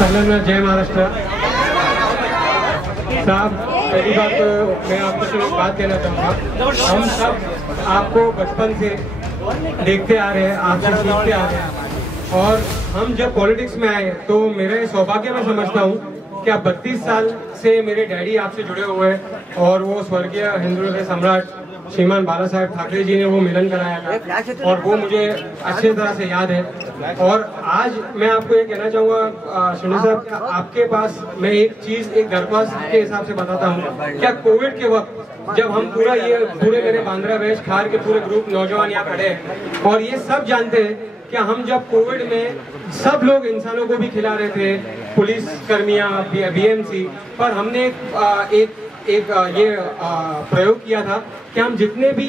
पहले जय महाराष्ट्र साहब, पहली बात तो मैं आपको सिर्फ एक बात कहना चाहूँगा, हम सब आपको बचपन से देखते आ रहे हैं, आपसे सीखते आ रहे हैं, और हम जब पॉलिटिक्स में आए तो मेरा सौभाग्य मैं समझता हूँ कि आप 32 साल से मेरे डैडी आपसे जुड़े हुए हैं, और वो स्वर्गीय हिंदू हृदय सम्राट श्रीमान बाला साहेब ठाकरे जी ने वो मिलन कराया था, और वो मुझे अच्छी तरह से याद है। और आज मैं आपको ये कहना चाहूँगा शिंदे साहब, आपके पास मैं एक चीज़, एक दरख्वास्त के हिसाब से बताता हूँ। क्या कोविड के वक्त जब हम पूरे मेरे बांद्रा वेस्ट खार के पूरे ग्रुप नौजवान यहाँ खड़े हैं, और ये सब जानते हैं कि हम जब कोविड में सब लोग इंसानों को भी खिला रहे थे, पुलिस कर्मियाँ, बीएमसी, पर हमने एक प्रयोग किया था कि हम जितने भी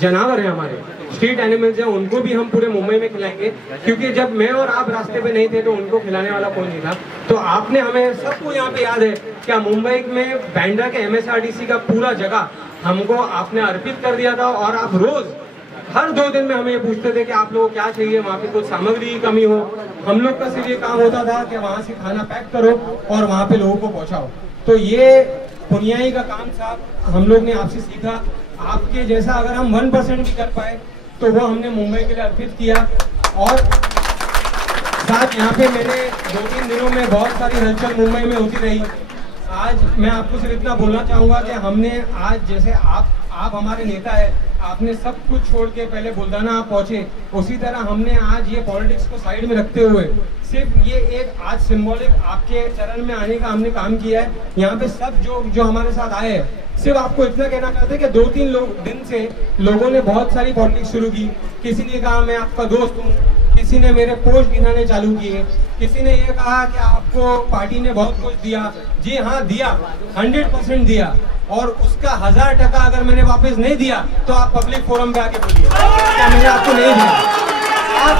जानवर हैं, हमारे स्ट्रीट एनिमल्स हैं, उनको भी हम पूरे मुंबई में खिलाएंगे, क्योंकि जब मैं और आप रास्ते पे नहीं थे तो उनको खिलाने वाला कोई नहीं था। तो आपने हमें सबको यहाँ पे याद है क्या मुंबई में बैंड्रा के MSRTC का पूरा जगह हमको आपने अर्पित कर दिया था, और आप रोज हर 2 दिन में हमें ये पूछते थे कि आप लोगों को क्या चाहिए, वहाँ पे कुछ सामग्री की कमी हो। हम लोग का सिर्फ ये काम होता था कि वहाँ से खाना पैक करो और वहाँ पे लोगों को पहुँचाओ। तो ये पुनियाई का काम साहब हम लोग ने आपसे सीखा। आपके जैसा अगर हम 1% भी कर पाए तो वो हमने मुंबई के लिए अर्पित किया। और साथ यहाँ पे मैंने 2-3 दिनों में बहुत सारी हलचल मुंबई में होती रही। आज मैं आपको सिर्फ इतना बोलना चाहूँगा कि हमने आज जैसे आप हमारे नेता है, आपने सब कुछ छोड़ के पहले बुल्डाना आप पहुँचे, उसी तरह हमने आज ये पॉलिटिक्स को साइड में रखते हुए सिर्फ ये एक आज सिंबॉलिक आपके चरण में आने का हमने काम किया है। यहाँ पे सब जो हमारे साथ आए हैं, सिर्फ आपको इतना कहना चाहते हैं कि 2-3 दिन से लोगों ने बहुत सारी पॉलिटिक्स शुरू की। किसी ने कहा मैं आपका दोस्त हूँ, किसी ने मेरे पोस्ट गिनाने चालू किए, किसी ने ये कहा कि आपको पार्टी ने बहुत कुछ दिया। जी हाँ, दिया, 100% दिया, और उसका 1000% अगर मैंने वापस नहीं दिया तो आप पब्लिक फोरम पे आके बोलिए क्या मैंने आपको नहीं दिया। आज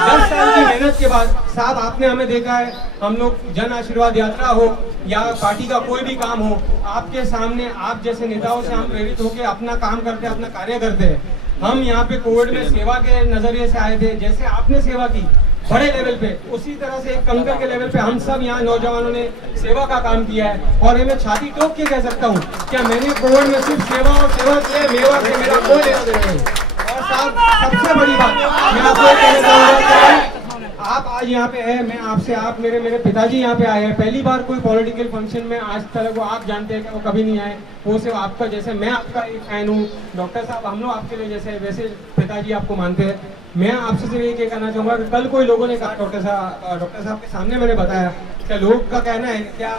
10 साल की मेहनत के बाद साहब आपने हमें देखा है, हम लोग जन आशीर्वाद यात्रा हो या पार्टी का कोई भी काम हो, आपके सामने आप जैसे नेताओं से हम प्रेरित होकर अपना काम करते हैं, अपना कार्य करते हैं। हम यहाँ पे कोविड में सेवा के नजरिए से आए थे, जैसे आपने सेवा की बड़े लेवल पे, उसी तरह से एक कंकर के लेवल पे हम सब यहाँ नौजवानों ने सेवा का काम किया है। और ये मैं छाती ठोक के कह सकता हूँ क्या मैंने कोविड में सिर्फ सेवा और सेवा की है, मेवा से मेरा कोई लेना देना नहीं। और साहब सबसे बड़ी बात मैं आपको कहना चाहूँगा, आप आज यहाँ पे है, मैं आपसे, आप मेरे पिताजी यहाँ पे आए हैं, पहली बार कोई पॉलिटिकल फंक्शन में आज तक वो आप जानते हैं कि वो कभी नहीं आए, वो सिर्फ आपका जैसे मैं आपका एक फैन हूँ। डॉक्टर साहब हम लोग आपके लिए जैसे वैसे पिताजी आपको मानते हैं। मैं आपसे सिर्फ ये कहना चाहूँगा कि कल कोई लोगों ने कहा, डॉक्टर साहब के सामने मैंने बताया क्या लोग का कहना है क्या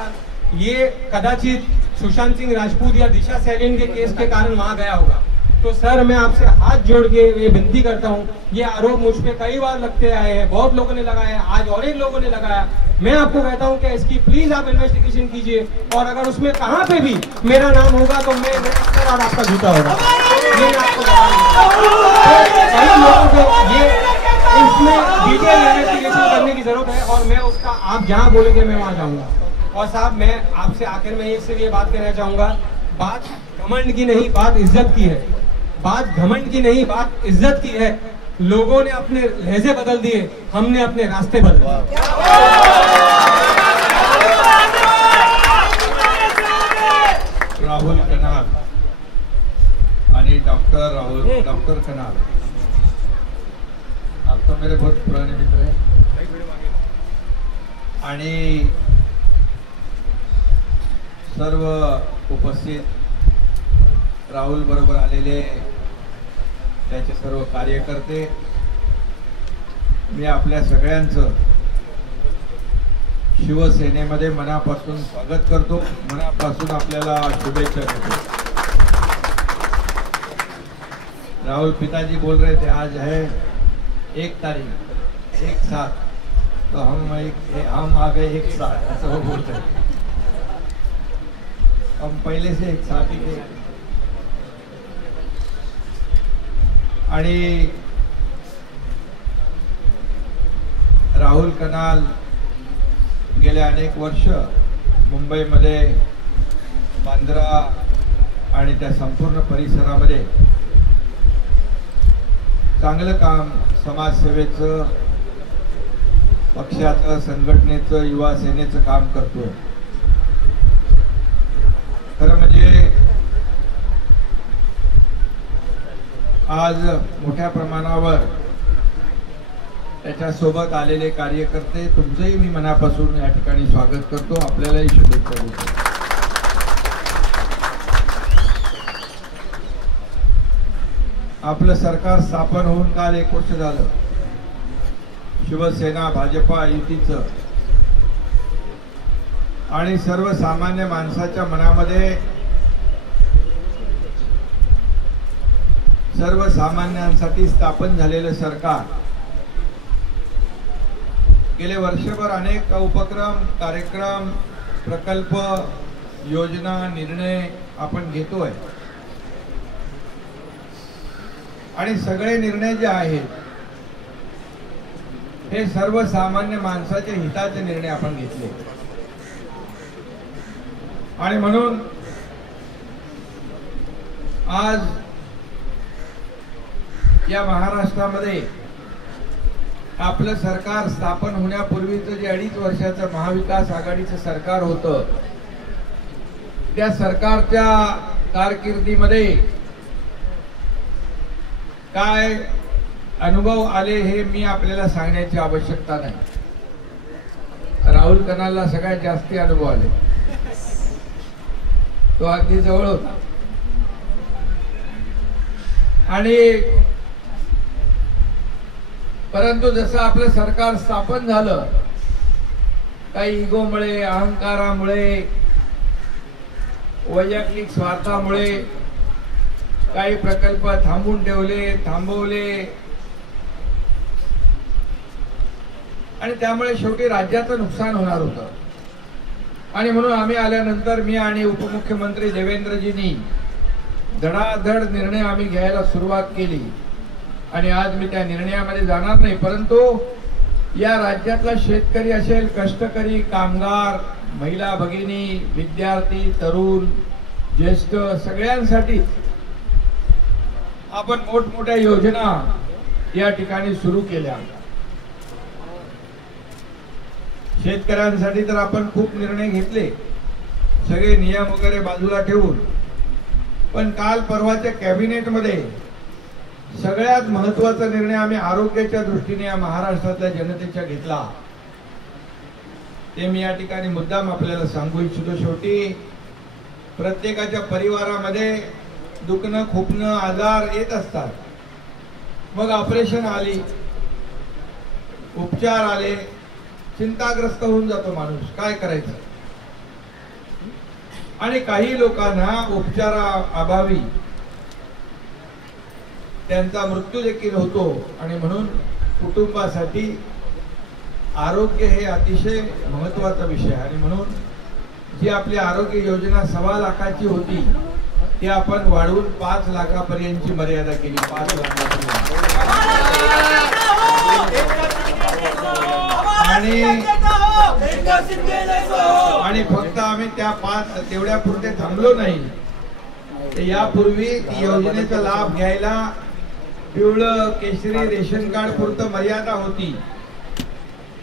ये कदाचित सुशांत सिंह राजपूत या दिशा सैलियन के केस के कारण वहाँ गया होगा। तो सर मैं आपसे हाथ जोड़ के ये विनती करता हूँ, ये आरोप मुझ पे कई बार लगते आए हैं, बहुत लोगों ने लगाया, आज और एक लोगों ने लगाया। मैं आपको कहता हूँ कि इसकी प्लीज आप इन्वेस्टिगेशन कीजिए, और अगर उसमें कहाँ पे भी मेरा नाम होगा तो मैं और आपका जूता होगा। ये आपको ये इसमें डिटेल इन्वेस्टिगेशन करने की जरूरत है, और मैं उसका आप जहाँ बोलेंगे मैं वहाँ जाऊँगा। और साहब मैं आपसे आखिर में सिर्फ ये बात कहना चाहूँगा, बात घमंड की नहीं, बात इज्जत की है। बात घमंड की नहीं, बात इज्जत की है। लोगों ने अपने लहजे बदल दिए, हमने अपने रास्ते बदले। राहुल कनाल आणि डॉक्टर कनाल, आप तो मेरे बहुत पुराने मित्र हैं, आणि सर्व उपस्थित राहुल बरोबर आलेले त्याचे सर्व कार्यकर्ते, मी आपल्या सगळ्यांचं शिवसेनेमध्ये मनापासून स्वागत करतो, मनापासून आपल्याला शुभेच्छा देतो। राहुल पिताजी बोल रहे थे आज है 1 तारीख 1/7, तो हम आ गए 1/7, ऐसा वो बोलते हैं। हम पहले से 1/7 ही थे। आणि राहुल कनाल गेले अनेक वर्ष मुंबईमध्ये बांद्रा आणि त्या संपूर्ण परिसरामध्ये चांगलं काम समाजसेवेचं, पक्षाचं, संघटनेचं, युवा सेनेचं काम करतोय. खरं म्हणजे आज मोठ्या प्रमाणावर त्याच्यासोबत आलेले कार्यकर्ते, तुमचंही मी मनापासून या ठिकाणी स्वागत करतो. आपल्यालाही शुभेच्छा देतो. आपलं सरकार स्थापन होऊन काल 1 वर्ष झालं. शिवसेना भाजपा युतीचं आणि सर्वसामान्य माणसाच्या मनामध्ये सर्वसामान्यांसाठी स्थापन झालेलं सरकार गेले वर्षभर अनेक उपक्रम, कार्यक्रम, प्रकल्प, योजना, निर्णय आपण घेतोय. आणि सगळे निर्णय जे आहेत हे सर्वसामान्य माणसाच्या हिताचे निर्णय आपण घेतले. आणि म्हणून आज या महाराष्ट्रामध्ये आपलं सरकार स्थापन होण्यापूर्वीचं जे 2.5 वर्षाचं महाविकास आघाडीचं सरकार होतं, त्या सरकारच्या कारकिर्दीमध्ये काय अनुभव आले हे मी आपल्याला सांगण्याची आवश्यकता नाही. राहुल कनालला सगळ्यात जास्ती अनुभव आले, तो अगदी जवळ होता. आणि परंतु जसं आपलं सरकार स्थापन झालं, काही इगोमुळे, अहंकारामुळे, वैयक्तिक स्वार्थामुळे काही प्रकल्प थांबवले आणि त्यामुळे शेवटी राज्याचं नुकसान होणार होतं. आणि म्हणून आम्ही आल्यानंतर मी आणि उपमुख्यमंत्री देवेंद्रजींनी धडाधड निर्णय आम्ही घ्यायला सुरुवात केली. आणि आज मी त्या निर्णयामध्ये जाणार नाही, परंतु या राज्यातला शेतकरी असेल, कष्टकरी, कामगार, महिला भगिनी, विद्यार्थी, तरुण, ज्येष्ठ सगळ्यांसाठी आपण मोठमोठ्या योजना या ठिकाणी सुरू केल्या. शेतकऱ्यांसाठी तर आपण खूप निर्णय घेतले, सगळे नियम वगैरे बाजूला ठेवून. पण काल परवाच्या कॅबिनेटमध्ये सगळ्यात महत्त्वाचा निर्णय आम्ही आरोग्याच्या दृष्टीने या महाराष्ट्रातल्या जनतेच्या घेतला. ते मी या ठिकाणी मुद्दाम आपल्याला सांगू इच्छितो. शेवटी प्रत्येकाच्या परिवारामध्ये दुखणं, खुपणं, आजार येत असतात. मग ऑपरेशन आली, उपचार आले, चिंताग्रस्त होऊन जातो माणूस, काय करायचं. आणि काही लोकांना उपचाराअभावी त्यांचा मृत्यू देखील होतो. आणि म्हणून कुटुंबासाठी आरोग्य हे अतिशय महत्त्वाचा विषय आहे. आणि म्हणून जी आपली आरोग्य योजना 1.25 लाखाची होती ती आपण वाढवून 5 लाखापर्यंतची मर्यादा केली. 5 लाखापर्यंत. आणि फक्त आम्ही त्या 5 तेवढ्या पुरते थांबलो नाही. यापूर्वी ती योजनेचा लाभ घ्यायला पिवळं, केशरी रेशन कार्ड पुरतं मर्यादा होती.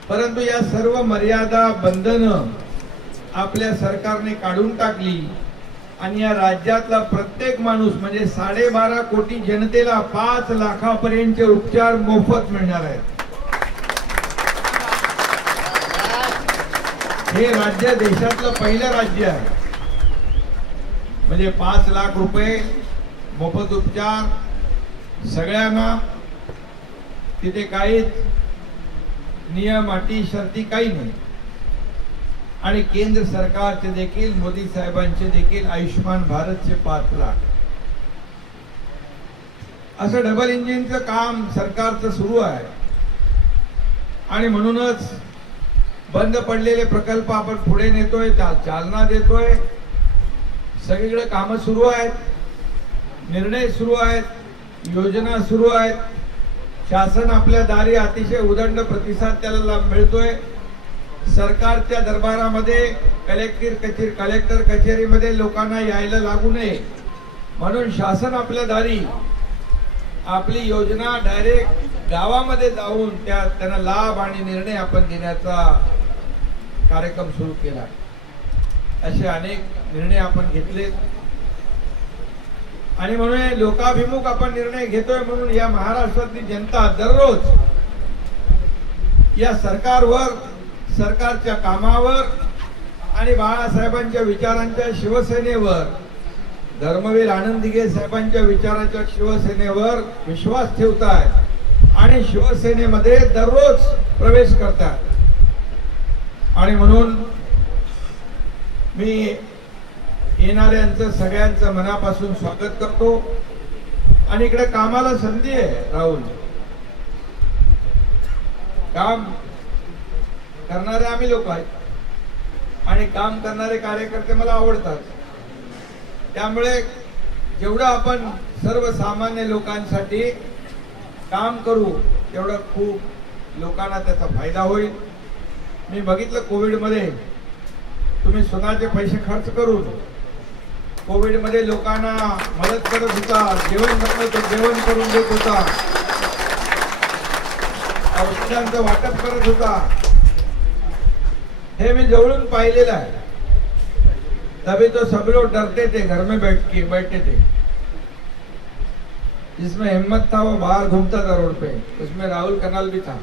परंतु या सर्व मर्यादा, बंधनं आपल्या सरकारने काढून टाकली. आणि या राज्यातला प्रत्येक माणूस म्हणजे 12.5 कोटी जनतेला 5 लाखापर्यंतचे उपचार मोफत मिळणार आहेत. हे राज्य देशातलं पहिलं राज्य आहे. म्हणजे 5 लाख रुपये मोफत उपचार सगळ्यांना. तिथे काहीच नियम, अटी, शर्ती काही नाही. आणि केंद्र सरकारचे देखील, मोदी साहेबांचे देखील आयुष्यमान भारतचे 5 लाख. असं डबल इंजिनचं काम सरकारचं सुरू आहे. आणि म्हणूनच बंद पडलेले प्रकल्प आपण पुढे नेतोय, चालना देतोय. सगळीकडे कामं सुरू आहेत, निर्णय सुरू आहेत, योजना सुरू आहेत. शासन आपल्या दारी अतिशय उदंड प्रतिसाद त्याला मिळतोय. सरकारच्या दरबारामध्ये कलेक्टर कचेरीमध्ये लोकांना यायला लागू नये म्हणून शासन आपल्या दारी आपली योजना डायरेक्ट गावामध्ये जाऊन त्यांना लाभ आणि निर्णय आपण देण्याचा कार्यक्रम सुरू केला. असे अनेक निर्णय आपण घेतले आणि म्हणून लोकाभिमुख आपण निर्णय घेतोय. म्हणून या महाराष्ट्रातली जनता दररोज या सरकारवर, सरकारच्या कामावर आणि बाळासाहेबांच्या विचारांच्या शिवसेनेवर, धर्मवीर आनंद दिघे साहेबांच्या विचारांच्या शिवसेनेवर विश्वास ठेवतात आणि शिवसेनेमध्ये दररोज प्रवेश करतात. आणि म्हणून मी येणाऱ्यांचं सगळ्यांचं मनापासून स्वागत करतो. आणि इकडे कामाला संधी आहे. राहुल, काम करणारे आम्ही लोक आहेत आणि काम करणारे कार्यकर्ते मला आवडतात. त्यामुळे जेवढं आपण सर्वसामान्य लोकांसाठी काम करू तेवढं खूप लोकांना त्याचा फायदा होईल. मी बघितलं कोविडमध्ये तुम्ही स्वतःचे पैसे खर्च करून कोविडमध्ये लोकांना मदत करत होता, जेवण करून देत होता, औषधांचं वाटप करत होता. हे मी जवळून पाहिलेलं आहे. तभी तो सब लोग डरते थे, घर में बैठते थे. जिसमें हिम्मत था वो बाहर घूमता था रोड पे. उसमें राहुल कनाल भी था.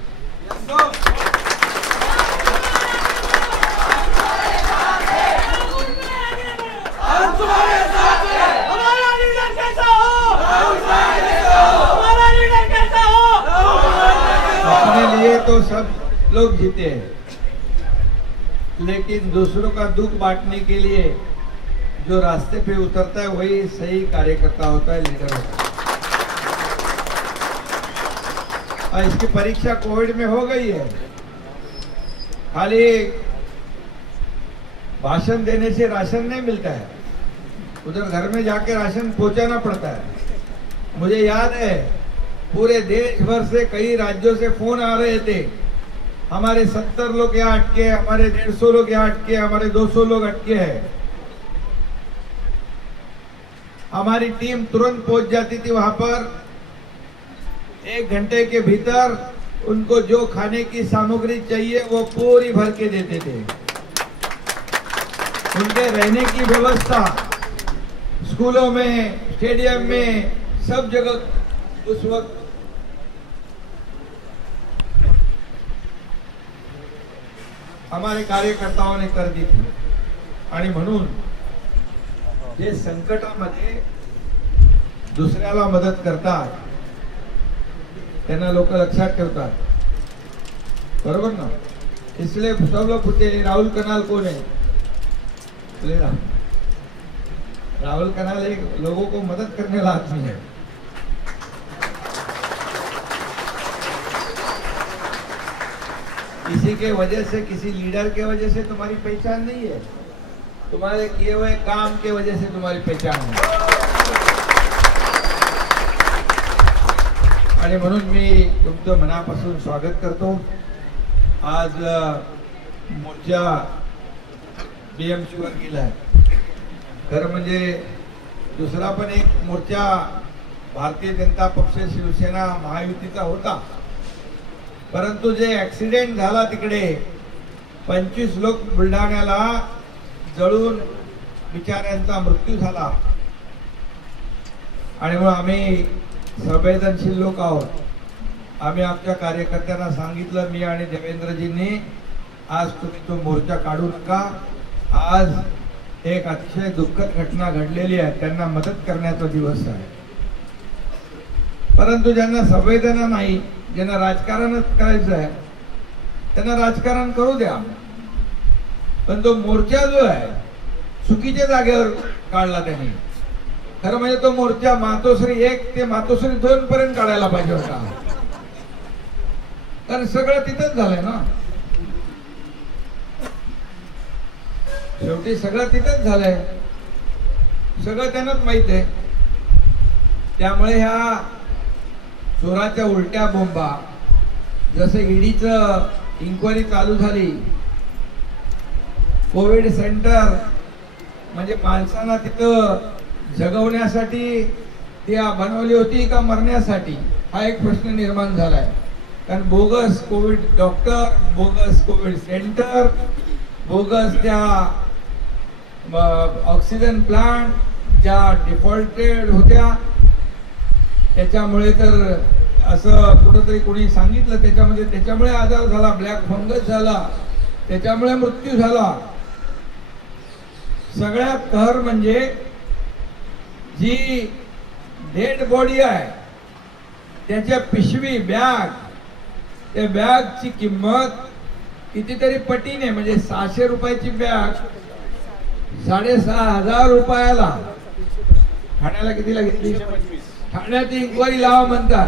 अपने लिए तो सब लोग जीते हैं, लेकिन दूसरों का दुख बांटने के लिए जो रास्ते पे उतरता है वही सही कार्यकर्ता होता है, लीडर होता है. और इसकी परीक्षा कोविड में हो गई है. खाली भाषण देने से राशन नहीं मिलता है, उधर घर में जाके राशन पहुंचाना पड़ता है. मुझे याद है पूरे देश भर से कई राज्यों से फोन आ रहे थे, हमारे 70 लोग यहाँ अटके, हमारे 150 लोग यहाँ अटके, हमारे 200 लोग अटके हैं. हमारी टीम तुरंत पहुंच जाती थी वहां पर. 1 घंटे के भीतर उनको जो खाने की सामग्री चाहिए वो पूरी भर के देते थे. उनके रहने की व्यवस्था स्कूलों में, स्टेडियम में, सब जगह उस वक्त हमारे कार्यकर्ताओं ने कर दी थी. आणि म्हणून जे संकटामध्ये दुसऱ्याला मदत करतात त्यांना लोक लक्षात ठेवतात. बरोबर ना? इसलिए सब लोग पूछते राहुल कनाल कौन है. राहुल कनाल एक लोगों को मदद करने वाला आदमी है. किसी के वजह से, किसी लीडर के वजह से तुम्हारी पहचान नहीं है, तुम्हारे किए हुए काम के वजह से तुम्हारी पहचान है. आणि म्हणून मी तुमचं मनापासून स्वागत करतो. आज मोर्चा BMC वर गेलाय. खरं म्हणजे दुसरा पण एक मोर्चा भारतीय जनता पक्ष, शिवसेना, महायुतीचा होता. परंतु जे ऍक्सिडेंट झाला तिकडे 25 लोक बुलढाण्याला जळून बिचाऱ्यांचा मृत्यू झाला. आणि मग आम्ही संवेदनशील लोक आहोत. आम्ही आमच्या कार्यकर्त्यांना सांगितलं, मी आणि देवेंद्रजींनी, आज तुम्ही तो मोर्चा काढू नका. आज एक अतिशय दुःखद घटना घडलेली आहे, त्यांना मदत करण्याचा दिवस आहे. परंतु ज्यांना संवेदना नाही, ज्यांना राजकारणच करायचं आहे, त्यांना राजकारण करू द्या. पण तो मोर्चा जो आहे चुकीच्या जागेवर काढला त्यांनी. खरं म्हणजे तो मोर्चा मातोश्री 1 ते मातोश्री 2 पर्यंत काढायला पाहिजे होता. कारण सगळं तिथंच झालंय ना. शेवटी सगळं तिथंच झालंय, सगळं त्यांनाच माहित आहे. त्यामुळे ह्या चोराच्या उलट्या बोंबा, जसं ईडीचं इन्क्वायरी चालू झाली, कोविड सेंटर म्हणजे माणसांना तिथं जगवण्यासाठी ती बनवली होती का मरण्यासाठी, हा एक प्रश्न निर्माण झालाय. कारण bogus Covid doctor, bogus Covid centre, bogus त्या ऑक्सिजन प्लांट ज्या डिफॉल्टेड होत्या, त्याच्यामुळे तर असं कुठंतरी कोणी सांगितलं त्याच्यामुळे आजार झाला, ब्लॅक फंगस झाला, त्याच्यामुळे मृत्यू झाला. सगळ्यात कहर म्हणजे जी डेड बॉडी आहे त्याच्या पिशवी बॅग, त्या बॅगची किंमत कितीतरी पटीने, म्हणजे 600 रुपयाची बॅग 6,500 रुपयाला. ठाण्याला कितीला घेतली? ठाण्याची इन्क्वायरी लावा म्हणतात,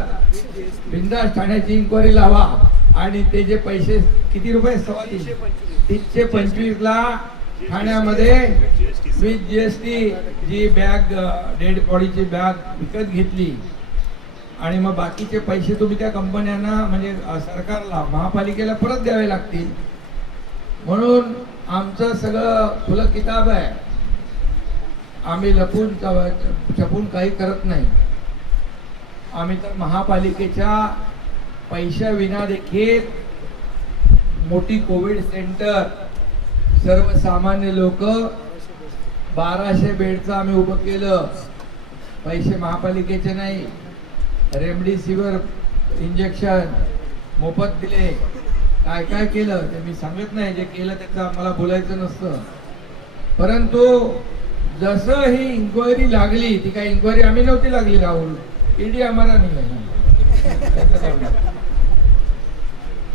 बिंदास ठाण्याची इन्क्वायरी लावा. आणि ते जे पैसे किती रुपये? 325 ला ठाण्यामध्ये विथ GST जी बॅग, डेड बॉडीची बॅग विकत घेतली. आणि मग बाकीचे पैसे तुम्ही त्या कंपन्यांना, म्हणजे सरकारला, महापालिकेला परत द्यावे लागतील. म्हणून आमचं सगळं खुलं किताब आहे. आम्ही लपून छपून काही करत नाही. आम्ही तर महापालिकेच्या पैशाविना देखील मोठी कोविड सेंटर, सर्वसामान्य लोक 1200 बेडचं आम्ही उभं केलं. पैसे महापालिकेचे नाही. रेमडेसिवीर इंजेक्शन मोफत दिले. काय काय केलं ते मी सांगत नाही, जे केलं त्याचं आम्हाला बोलायचं नसतं. परंतु जसं ही इन्क्वायरी लागली, ती काय इन्क्वायरी आम्ही नव्हती लागली, राहुल, ईडी हमारा नहीं है.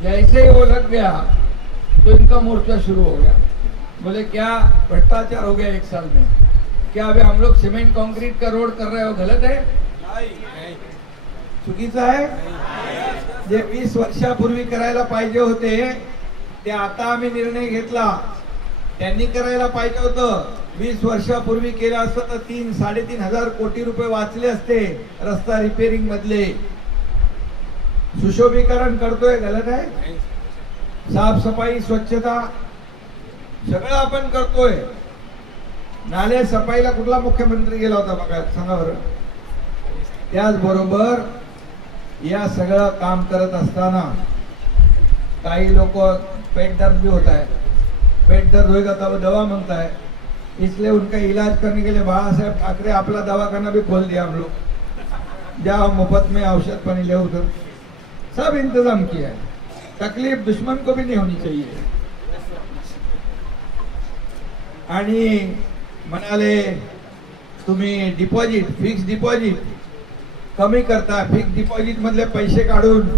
जैसे ही वो लग गया तो इनका मोर्चा शुरू हो गया. बोले क्या भ्रष्टाचार हो गया 1 साल में? क्या अभी हम लोग सीमेंट कंक्रीट का रोड कर रहे हो गलत है? चुकीचं आहे. जे 20 वर्षापूर्वी करायला पाहिजे होते ते आता आम्ही निर्णय घेतला. त्यांनी करायला पाहिजे होतं. 20 वर्षापूर्वी केलं असतं तर 3-3.5 कोटी रुपये वाचले असते रस्ता रिपेरिंग मधले. सुशोभीकरण करतोय, गलत आहे. साफसफाई, स्वच्छता सगळं आपण करतोय. नाले सफाईला कुठला मुख्यमंत्री गेला होता बघा, सांगा बरं. त्याचबरोबर या सगळं काम करत असताना काही लोक पेट दर्द भी होता है, पेट दर्द होएगा तो दवा मांगता है, इसलिए उनका इलाज करने के लिए बाला साहेब ठाकरे अपना दवाखाना भी खोल दिया. हम लोग जाओ मुफ्त में औषध पानी ले, उधर सब इंतजाम किया है. तकलीफ दुश्मन को भी नहीं होनी चाहिए. आणि म्हणाले तुम्ही डिपॉझिट, फिक्स डिपॉझिट कमी करता, फिक्स डिपॉझिट मधले पैसे काढून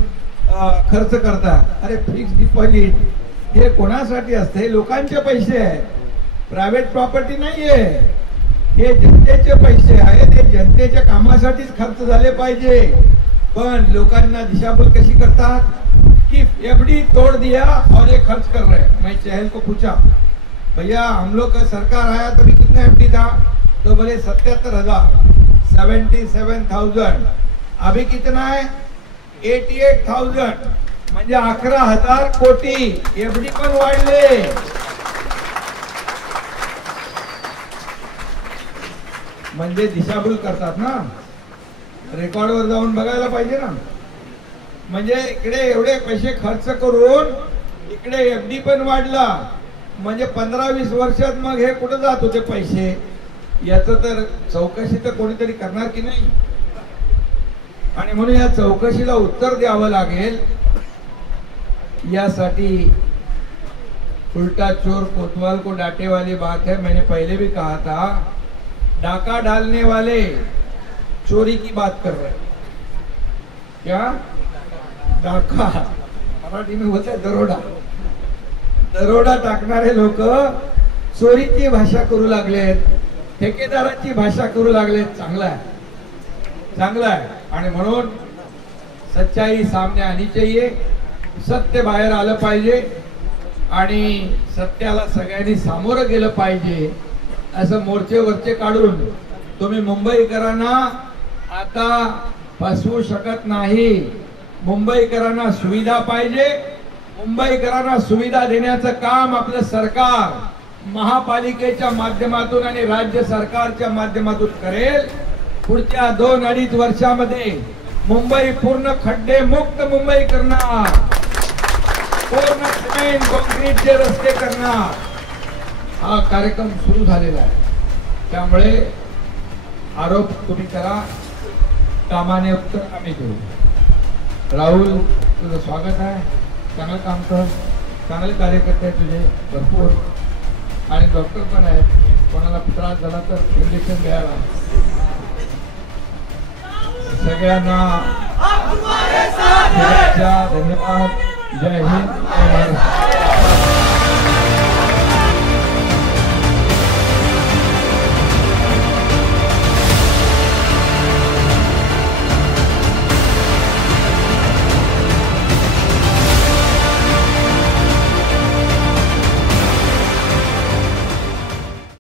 खर्च करता. अरे फिक्स डिपॉझिट हे कोणासाठी असते? हे लोकांचे पैसे आहे, प्रायव्हेट प्रॉपर्टी नाहीये. हे जनतेचे पैसे आहेत. हे जनतेच्या कामासाठीच खर्च झाले पाहिजे. पण लोकांना दिशाभूल कशी करतात कि एफडी तोड़ दिया और ये खर्च कर रहे हैं. मैं चहल को पूछा, भैया हम लोग का सरकार आया तभी कितना एफडी था? तो बोले 77,000. अभी कितना है? 88,000. म्हणजे 11,000 कोटी एफडी पण वाढले. म्हणजे दिशाभूल करतात ना. रेकॉर्डवर जाऊन बघायला पाहिजे ना. म्हणजे इकडे एवढे पैसे खर्च करून इकडे एफडी पण वाढला. म्हणजे 15-20 वर्षात मग हे कुठे जात होते पैसे? याचं तर चौकशी तर कोणीतरी करणार की नाही. आणि म्हणून या चौकशीला उत्तर द्यावं लागेल. यासाठी उल्टा चोर कोतवाल को डांटे वाली बात है. मैंने पहले भी कहा था, डाका डालने वाले चोरी की बात कर रहे हैं. क्या डाका मराठी में बोलते दरोडा. दरोडा टाकणारे लोक चोरीची भाषा करू लागलेत, ठेकेदाराची भाषा करू लागलेत. चांगला आहे, चांगला आहे. आणि म्हणून सच्चाई सामने आनी चाहिए. सत्य बाहेर आलं पाहिजे आणि सत्याला सगळ्यांनी सामोरं गेलं पाहिजे. असं मोर्चेवरचे काढून तुम्ही मुंबईकरांना आता फसवू शकत नाही. मुंबईकरांना सुविधा पाहिजे. मुंबईकरांना सुविधा देण्याचं काम आपलं सरकार महापालिकेच्या माध्यमातून आणि राज्य सरकारच्या माध्यमातून करेल. पुढच्या 2-2.5 वर्षामध्ये मुंबई पूर्ण खड्डे मुक्त मुंबई करणार, पूर्ण सिमेंट कॉन्क्रीटचे रस्ते करणार, हा कार्यक्रम सुरू झालेला आहे. त्यामुळे आरोप तुम्ही करा, कामाने उत्तर आम्ही करू. राहुल, तुझं स्वागत आहे. चांगलं काम कर, चांगले कार्यकर्ते आहेत तुझे भरपूर, आणि डॉक्टर पण आहेत. कोणाला त्रास झाला तर इंजेक्शन द्यायला. सगळ्यांना शुभेच्छा, धन्यवाद. जय हिंद, जय महाराष्ट्र.